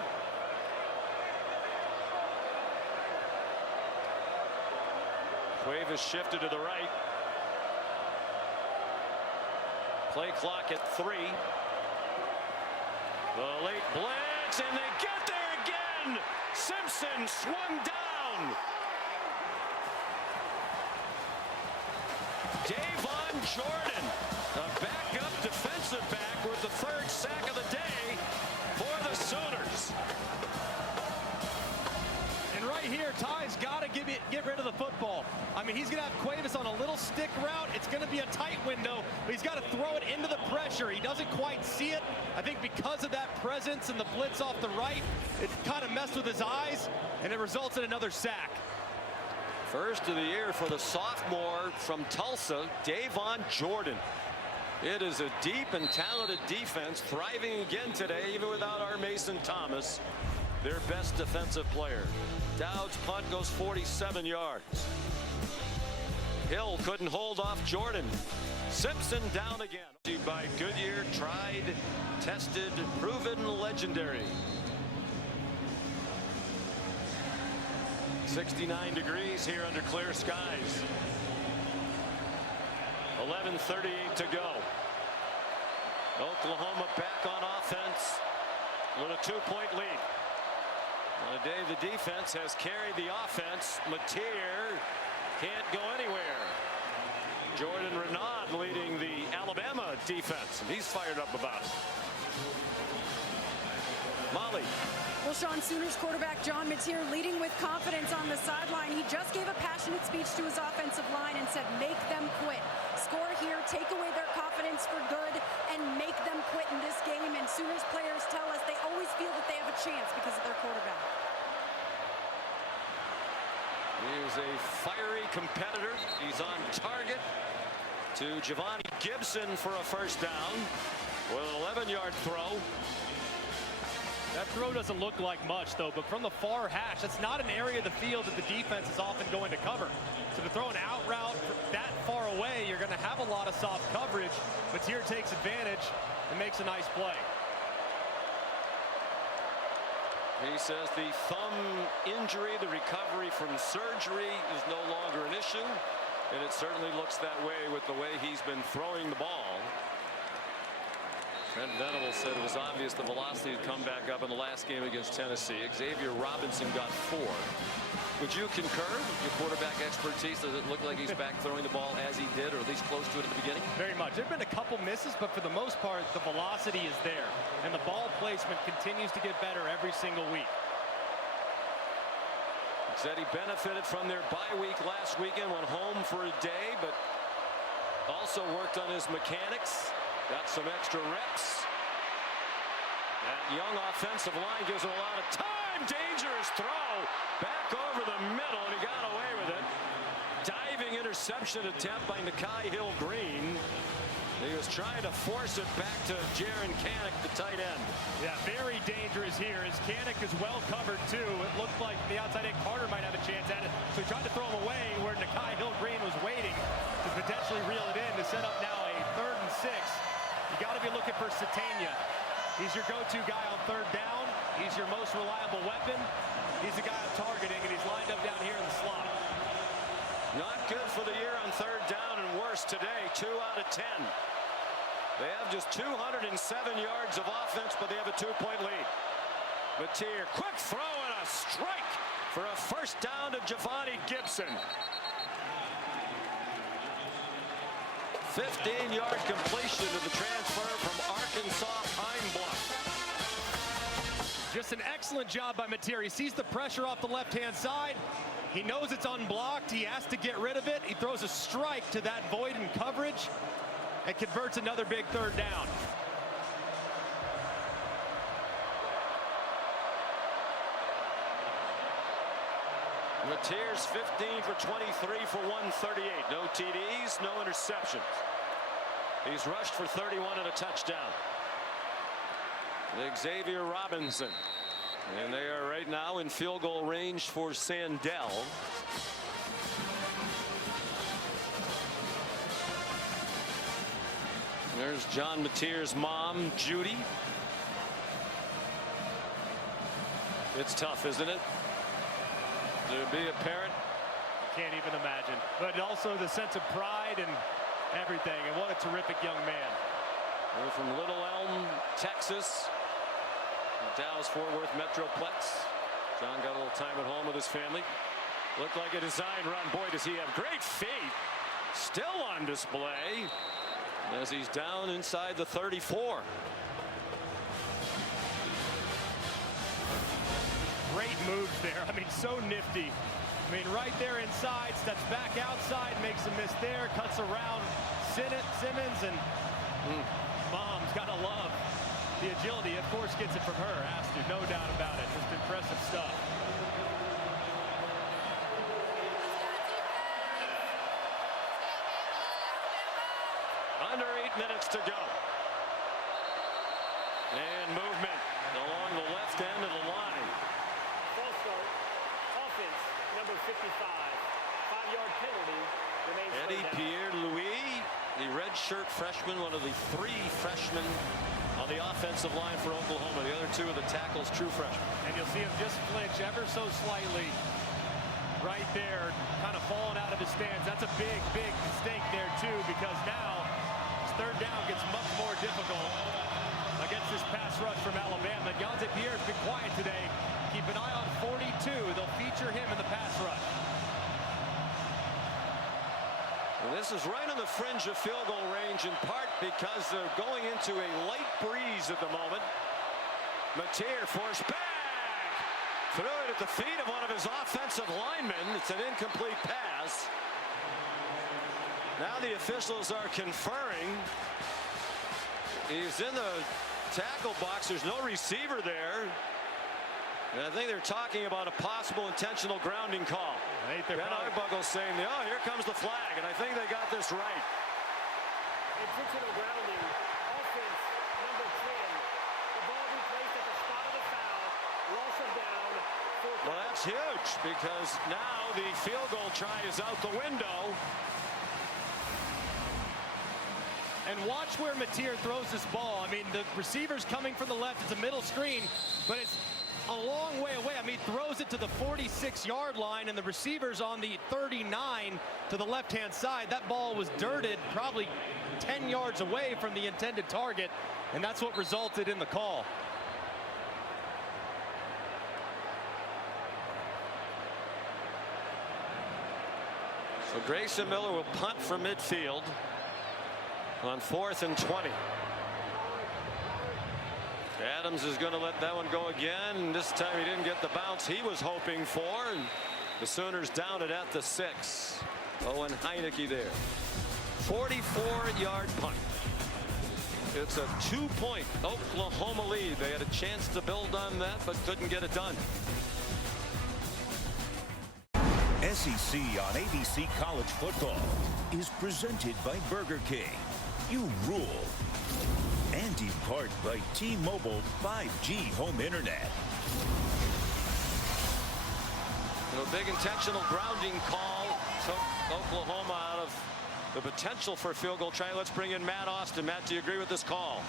Cuevas shifted to the right. Play clock at 3. The late blitz, and they get there again. Simpson swung down. Davon Jordan, a backup defensive back, with the 3rd sack of the day for the Sooners. And right here, Ty's got to get rid of the football. I mean, he's going to have Cuevas on a little stick route. It's going to be a tight window, but he's got to throw it into the pressure. He doesn't quite see it. I think because of that presence and the blitz off the right, it kind of messed with his eyes, and it results in another sack. First of the year for the sophomore from Tulsa, Davon Jordan. It is a deep and talented defense, thriving again today, even without our Mason Thomas, their best defensive player. Dowd's punt goes 47 yards. Hill couldn't hold off Jordan. Simpson down again. By Goodyear, tried, tested, proven, legendary. 69 degrees here under clear skies. 11:38 to go. Oklahoma back on offense with a 2-point lead. On a day the defense has carried the offense. Mateer can't go anywhere. Jordan Renaud leading the Alabama defense, and he's fired up about it. Molly. Well, Sean, Sooners quarterback John Mateer leading with confidence on the sideline. He just gave a passionate speech to his offensive line and said, make them quit. Score here, take away their confidence for good, and make them quit in this game. And Sooners players tell us they always feel that they have a chance because of their quarterback. He is a fiery competitor. He's on target. to Giovanni Gibson for a first down with an 11-yard throw. That throw doesn't look like much, though, but from the far hash, that's not an area of the field that the defense is often going to cover. So to throw an out route that far away, you're going to have a lot of soft coverage. Mateer takes advantage and makes a nice play. He says the thumb injury, the recovery from surgery, is no longer an issue, and it certainly looks that way with the way he's been throwing the ball. Trent Venable said it was obvious the velocity had come back up in the last game against Tennessee. Xavier Robinson got 4. Would you concur with your quarterback expertise? Does it look like he's back throwing the ball as he did, or at least close to it at the beginning? Very much. There have been a couple misses, but for the most part, the velocity is there, and the ball placement continues to get better every single week. Said he benefited from their bye week last weekend, went home for a day, but also worked on his mechanics. Got some extra reps. That young offensive line gives him a lot of time. Dangerous throw. Back over the middle, and he got away with it. Diving interception attempt by Nakai Hill-Green. He was trying to force it back to Jaren Kanak, the tight end. Yeah, very dangerous here as Kanak is well covered, too. It looked like the outside end Carter might have a chance at it. So he tried to throw him away where Nakai Hill-Green was waiting to potentially reel it in to set up now a 3rd and 6. You got to be looking for Satania. He's your go-to guy on 3rd down. He's your most reliable weapon. He's the guy I'm targeting, and he's lined up down here in the slot. Not good for the year on 3rd down, and worse today, 2 out of 10. They have just 207 yards of offense, but they have a 2-point lead. Mateer, quick throw and a strike for a first down to Giovanni Gibson. 15-yard completion to the transfer from Arkansas Pine Bluff. Just an excellent job by Mateer. He sees the pressure off the left-hand side. He knows it's unblocked. He has to get rid of it. He throws a strike to that void in coverage and converts another big 3rd down. Mateer's 15 for 23 for 138. No TDs, no interceptions. He's rushed for 31 and a touchdown. Xavier Robinson. And they are right now in field goal range for Sandell. There's John Mateer's mom, Judy. It's tough, isn't it, to be a parent? Can't even imagine. But also the sense of pride and everything. And what a terrific young man. We're from Little Elm, Texas. Dallas-Fort Worth Metroplex. John got a little time at home with his family. Looked like a design run. Boy, does he have great feet. Still on display as he's down inside the 34. Great moves there. I mean, so nifty. I mean, right there inside, steps back outside, makes a miss there, cuts around Simmons, and Mom's got to love the agility. Of course, gets it from her, has to, no doubt about it. Just impressive stuff. Under 8 minutes to go. And movement along the left end of the line. False start. Offense, number 55. 5-yard penalty. Remains Eddie Pierre-Louis, the redshirt freshman, one of the 3 freshmen on the offensive line for Oklahoma. The other 2 of the tackles, true freshmen. And you'll see him just flinch ever so slightly right there, kind of falling out of his stance. That's a big, big mistake there, too, because now his 3rd down gets much more difficult against this pass rush from Alabama. Deontay Pierre's been quiet today. Keep an eye on 42. They'll feature him in the pass rush. And this is right on the fringe of field goal range, in part because they're going into a light breeze at the moment. Mateer forced back. Threw it at the feet of one of his offensive linemen. It's an incomplete pass. Now the officials are conferring. He's in the tackle box. There's no receiver there. And I think they're talking about a possible intentional grounding call. Ben Arbuckle saying, oh, here comes the flag. And I think they got this right. Intentional grounding. Offense number 10. The ball replaced at the spot of the foul. Loss of down. Well, that's huge because now the field goal try is out the window. And watch where Mateer throws this ball. I mean, the receiver's coming from the left. It's a middle screen, but it's a long way away. I mean, he throws it to the 46-yard line, and the receiver's on the 39 to the left-hand side. That ball was dirted probably 10 yards away from the intended target, and that's what resulted in the call. So Grayson Miller will punt from midfield on 4th and 20. Adams is going to let that one go again, and this time he didn't get the bounce he was hoping for, and the Sooners down it at the 6. Owen Heineke there. 44-yard punt. It's a 2-point Oklahoma lead. They had a chance to build on that, but couldn't get it done. SEC on ABC College Football is presented by Burger King. You rule. And in part by T-Mobile 5G home internet. A big intentional grounding call took Oklahoma out of the potential for a field goal try. Let's bring in Matt Austin. Matt, do you agree with this call?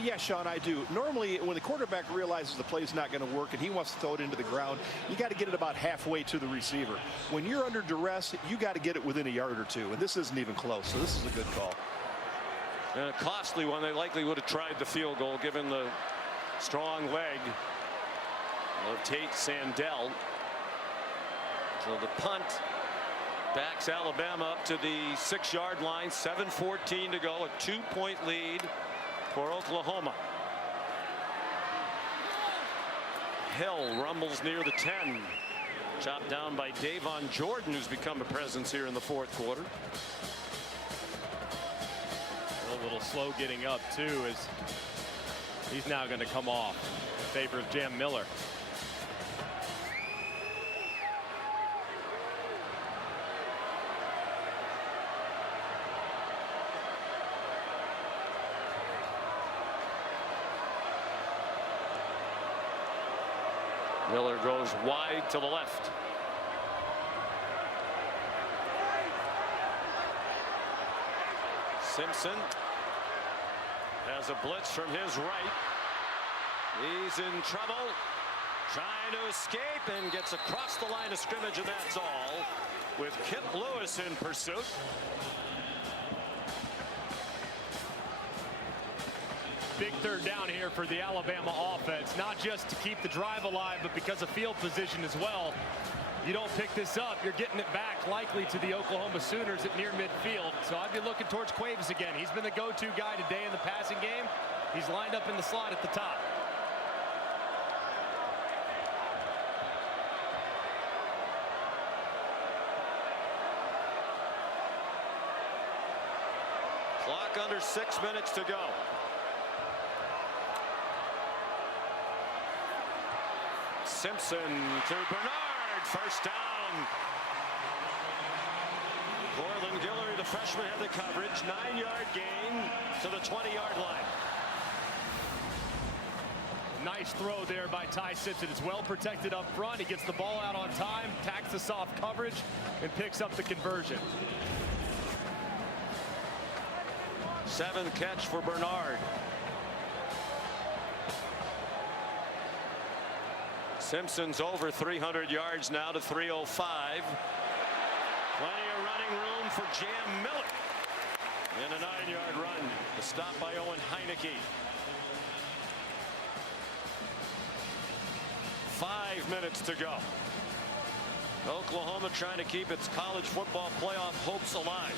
Yeah, Sean, I do. Normally, when the quarterback realizes the play's not going to work and he wants to throw it into the ground, you got to get it about halfway to the receiver. When you're under duress, you got to get it within a yard or two, and this isn't even close, so this is a good call. And a costly one. They likely would have tried the field goal given the strong leg of Tate Sandell. So the punt backs Alabama up to the 6-yard line. 7:14 to go. A 2-point lead for Oklahoma. Hill rumbles near the 10. Chopped down by Davon Jordan, who's become a presence here in the 4th quarter. A little slow getting up, too, as he's now going to come off in favor of Jam Miller. Miller goes wide to the left. Simpson has a blitz from his right. He's in trouble, trying to escape, and gets across the line of scrimmage, and that's all, with Kip Lewis in pursuit. Big third down here for the Alabama offense, not just to keep the drive alive, but because of field position as well. You don't pick this up, you're getting it back likely to the Oklahoma Sooners at near midfield. So I'd be looking towards Quaves again. He's been the go-to guy today in the passing game. He's lined up in the slot at the top. Clock under 6 minutes to go. Simpson to Bernard, first down. Cortland Guillory, the freshman, had the coverage. 9-yard gain to the 20-yard line. Nice throw there by Ty Simpson. It's well protected up front. He gets the ball out on time, tacks the soft coverage, and picks up the conversion. 7 catch for Bernard. Simpson's over 300 yards now to 305. Plenty of running room for Jam Miller. And a 9-yard run. The stop by Owen Heineke. 5 minutes to go. Oklahoma trying to keep its college football playoff hopes alive.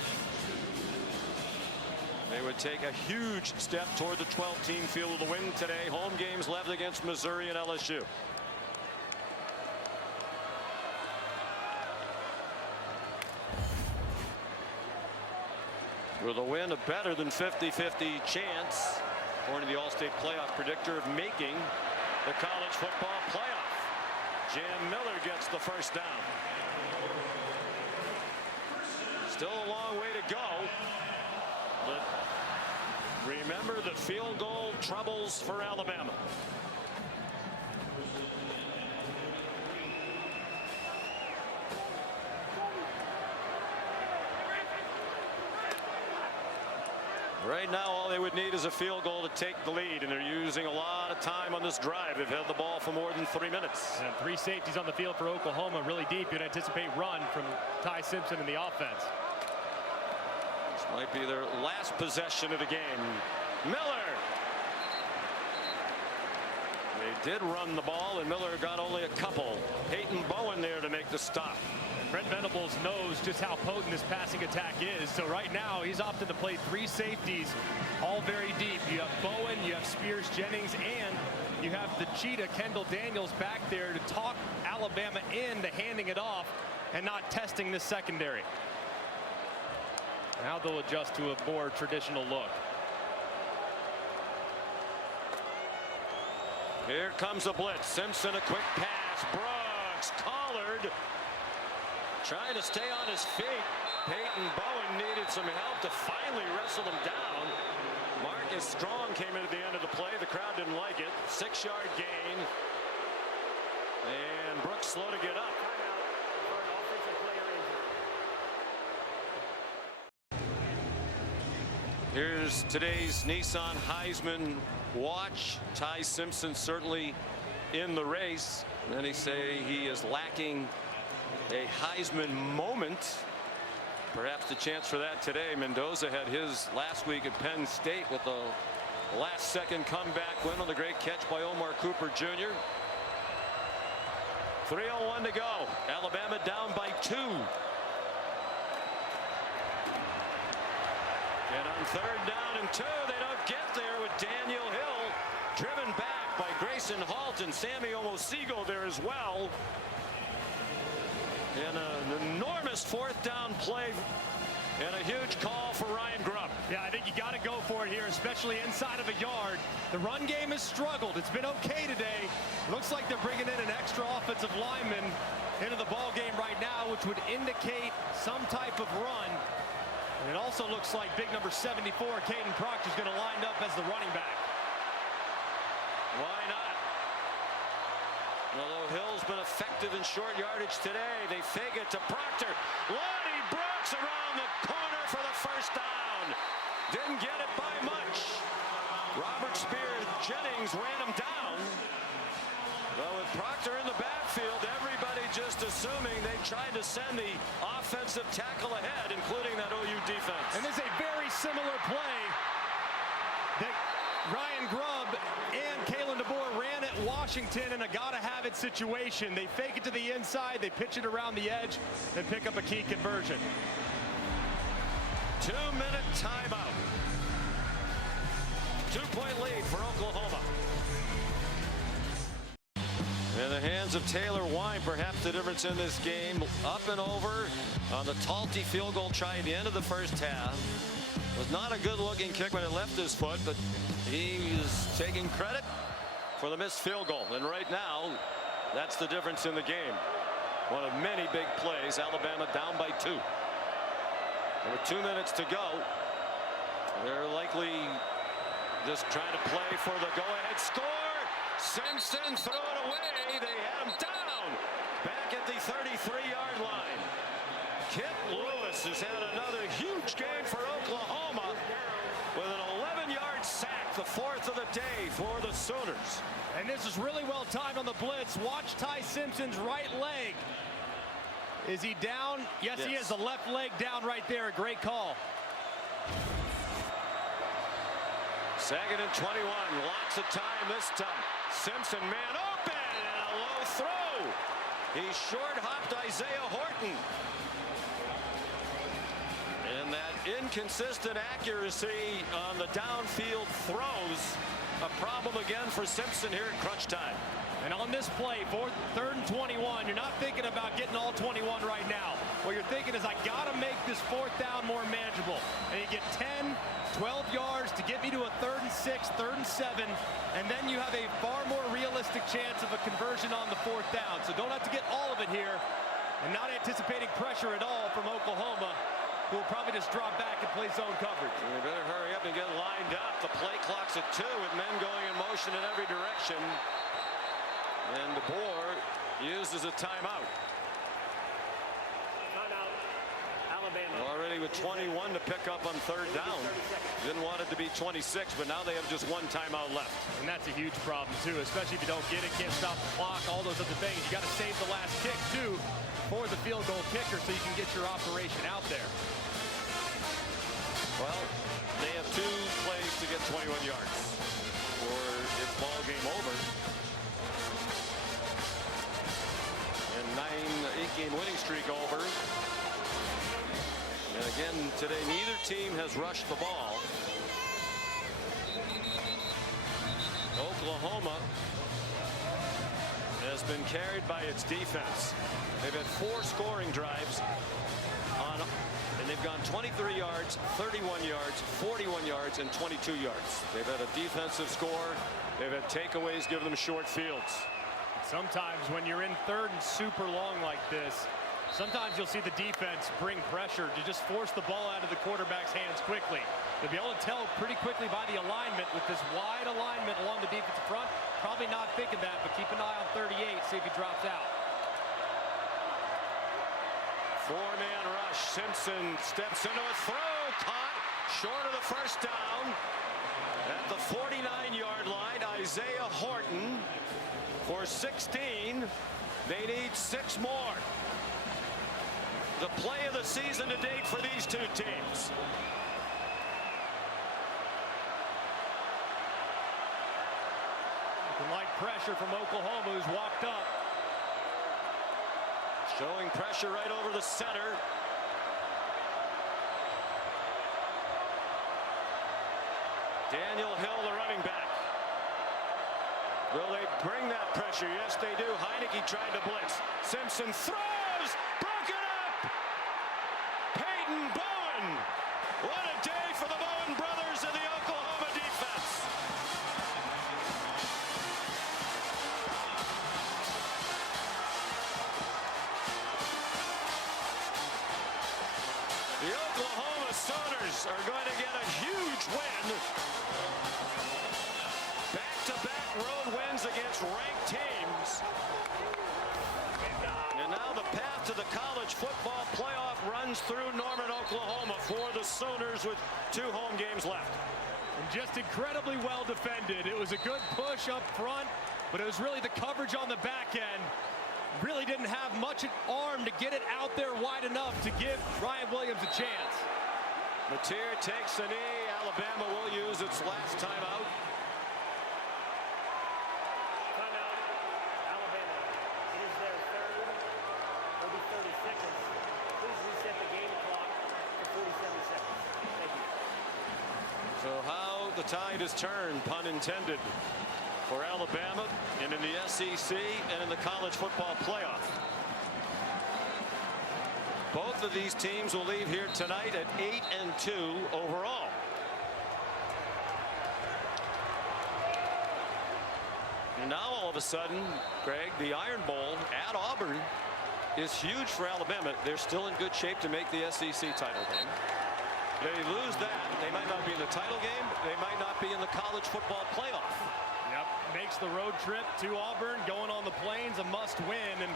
They would take a huge step toward the 12-team field of the win today. Home games left against Missouri and LSU. With a win, a better than 50-50 chance, according to the All-State Playoff predictor, of making the college football playoff. Jam Miller gets the first down. Still a long way to go. But remember the field goal troubles for Alabama. Right now, all they would need is a field goal to take the lead, and they're using a lot of time on this drive. They've had the ball for more than 3 minutes. And 3 safeties on the field for Oklahoma, really deep. You'd anticipate run from Ty Simpson in the offense. This might be their last possession of the game. Miller. They did run the ball, and Miller got only a couple. Peyton Bowen there to make the stop. Brent Venables knows just how potent this passing attack is. So right now he's opted to play 3 safeties, all very deep. You have Bowen, you have Spears Jennings, and you have the cheetah Kendall Daniels back there to talk Alabama into handing it off and not testing this secondary. Now they'll adjust to a more traditional look. Here comes the blitz. Simpson, a quick pass. Brooks collared. Trying to stay on his feet. Peyton Bowen needed some help to finally wrestle him down. Marcus Strong came in at the end of the play. The crowd didn't like it. 6-yard gain. And Brooks slow to get up. Here's today's Nissan Heisman watch. Ty Simpson certainly in the race. Many say he is lacking a Heisman moment. Perhaps the chance for that today. Mendoza had his last week at Penn State with a last-second comeback win on the great catch by Omar Cooper Jr. 3:01 to go. Alabama down by 2. And on 3rd down and 2, they don't get there with Daniel Hill driven back by Grayson Halton. Sammy Omosigo there as well. And an enormous 4th down play and a huge call for Ryan Grubb. Yeah, I think you got to go for it here, especially inside of a yard. The run game has struggled. It's been okay today. Looks like they're bringing in an extra offensive lineman into the ball game right now, which would indicate some type of run. And it also looks like big number 74, Caden Proctor, is going to line up as the running back. Why not? Although Hill's been effective in short yardage today, they fake it to Proctor. Lonnie Brooks around the corner for the 1st down. Didn't get it by much. Robert Spears Jennings ran him down. But with Proctor in the backfield, everybody just assuming they tried to send the offensive tackle ahead, including that OU defense. And this is a very similar play that Ryan Grubb and Kalen DeBoer ran at Washington in a gotta-have-it situation. They fake it to the inside, they pitch it around the edge, and pick up a key conversion. 2-minute timeout. 2-point lead for Oklahoma. In the hands of Taylor Wine, perhaps the difference in this game. Up and over on the Talty field goal try at the end of the 1st half. Was not a good-looking kick when it left his foot, but he is taking credit for the missed field goal. And right now, that's the difference in the game. One of many big plays. Alabama down by 2. And with 2 minutes to go, they're likely just trying to play for the go-ahead score. Simpson threw it away. They had him down back at the 33-yard line. Kip Lewis has had another huge game for Oklahoma with an 11-yard sack, the 4th of the day for the Sooners. And this is really well timed on the blitz. Watch Ty Simpson's right leg. Is he down? Yes, he is. The left leg down right there. A great call. 2nd and 21. Lots of time this time. Simpson man open and a low throw. He short hopped Isaiah Horton. And that inconsistent accuracy on the downfield throws a problem again for Simpson here at crunch time. And on this play, 3rd and 21, you're not thinking about getting all 21 right now. What you're thinking is, I got to make this 4th down more manageable. And you get 10, 12 yards to get me to a 3rd and 6, 3rd and 7, and then you have a far more realistic chance of a conversion on the 4th down. So don't have to get all of it here, and not anticipating pressure at all from Oklahoma, who will probably just drop back and play zone coverage. We better hurry up and get lined up. The play clock's at 2 with men going in motion in every direction. And DeBoer uses a timeout. Timeout. Alabama. Already with 21 to pick up on 3rd down. Didn't want it to be 26, but now they have just 1 timeout left. And that's a huge problem, too, especially if you don't get it, can't stop the clock, all those other things. You got to save the last kick, too, for the field goal kicker so you can get your operation out there. Well, they have 2 plays to get 21 yards, or it's ball game over. And 8-game winning streak over. And again, today, neither team has rushed the ball. Oklahoma has been carried by its defense. They've had 4 scoring drives and they've gone 23 yards, 31 yards, 41 yards, and 22 yards. They've had a defensive score. They've had takeaways, give them short fields. Sometimes when you're in 3rd and super long like this, sometimes you'll see the defense bring pressure to just force the ball out of the quarterback's hands quickly. They'll be able to tell pretty quickly by the alignment with this wide alignment along the defensive front. Probably not thinking that, but keep an eye on 38, see if he drops out. 4-man rush. Simpson steps into a throw. Caught short of the 1st down. At the 49-yard line, Isaiah Horton for 16. They need 6 more. The play of the season to date for these 2 teams. Light pressure from Oklahoma, who's walked up. Showing pressure right over the center. Daniel Hill, the running back. Will they bring that pressure? Yes, they do. Heineke tried to blitz. Simpson throws. Broken up. Peyton Bowen. What a day for the Bowen brothers and the Oklahoma defense. The Oklahoma Sooners are going to get a huge win. Back-to-back road wins against ranked teams. And now the path to the college football playoff runs through Norman, Oklahoma for the Sooners with 2 home games left. And just incredibly well defended. It was a good push up front, but it was really the coverage on the back end. Really didn't have much arm to get it out there wide enough to give Ryan Williams a chance. Mateer takes the knee. Alabama will use its last timeout. Timeout. Alabama. It is their 3rd. It'll be 30 seconds. Please reset the game clock to 47 seconds. Thank you. So how the tide has turned, pun intended, for Alabama and in the SEC and in the college football playoff. Both of these teams will leave here tonight at 8-2 overall. And now all of a sudden, Greg, the Iron Bowl at Auburn is huge for Alabama. They're still in good shape to make the SEC title game. They lose that, they might not be in the title game. They might not be in the college football playoff. Yep, makes the road trip to Auburn, going on the Plains, a must win, and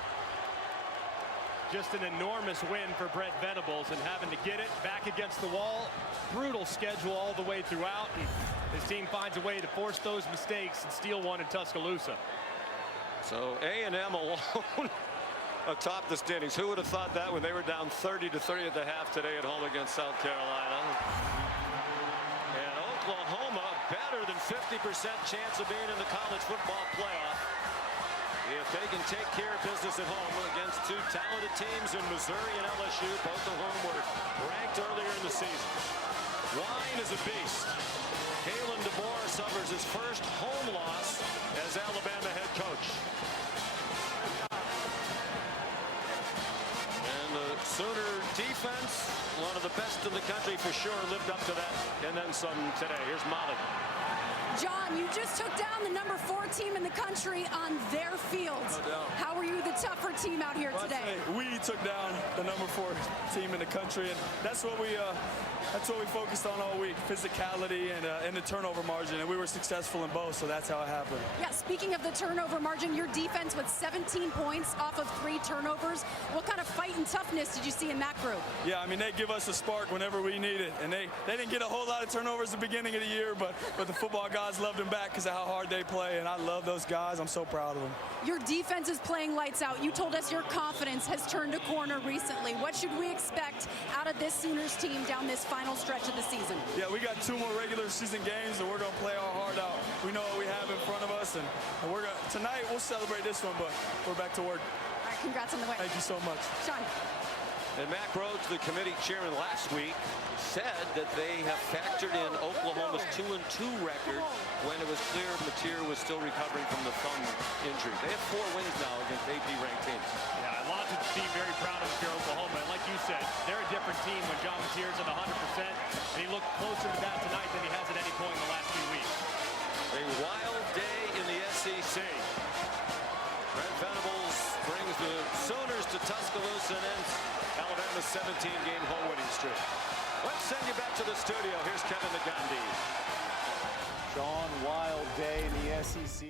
just an enormous win for Brent Venables, and having to get it back against the wall. Brutal schedule all the way throughout, and his team finds a way to force those mistakes and steal one in Tuscaloosa. So A&M alone atop the standings. Who would have thought that when they were down 30-3 at the half today at home against South Carolina? And Oklahoma better than 50% chance of being in the college football playoff if they can take care of business at home against 2 talented teams in Missouri and LSU, both of whom were ranked earlier in the season. Wine is a beast. Kalen DeBoer suffers his first home loss as Alabama head coach. And the Sooner defense, one of the best in the country for sure, lived up to that, and then some today. Here's Molly. John, you just took down the number 4 team in the country on their field. No doubt. How are you the tougher team out here Well, I'd today? say we took down the number 4 team in the country, and that's what we focused on all week: physicality and the turnover margin, and we were successful in both. So that's how it happened. Yeah, speaking of the turnover margin, your defense with 17 points off of 3 turnovers. What kind of fight and toughness did you see in that group? Yeah, I mean, they give us a spark whenever we need it, and they didn't get a whole lot of turnovers at the beginning of the year, but the football guys loved them back because of how hard they play, and I love those guys. I'm so proud of them. Your defense is playing lights out. You told us your confidence has turned a corner recently. What should we expect out of this Sooners team down this final stretch of the season? Yeah, we got 2 more regular season games, and we're going to play our heart out. We know what we have in front of us, and tonight we'll celebrate this one, but we're back to work. All right, congrats on the win. Thank you so much. Sean. And Mack Rhoades, the committee chairman last week, said that they have factored in Oklahoma's 2-2 record when it was clear Mateer was still recovering from the thumb injury. They have 4 wins now against AP-ranked teams. Yeah, a lot to be very proud of here, Oklahoma. And like you said, they're a different team when John Mateer's at 100%. And he looked closer to that tonight than he has at any point in the last few weeks. A wild day in the SEC. Brent Venables brings the Sooners to Tuscaloosa and ends Alabama's 17-game home winning streak. Let's send you back to the studio. Here's Kevin McGandhi. Sean, wild day in the SEC.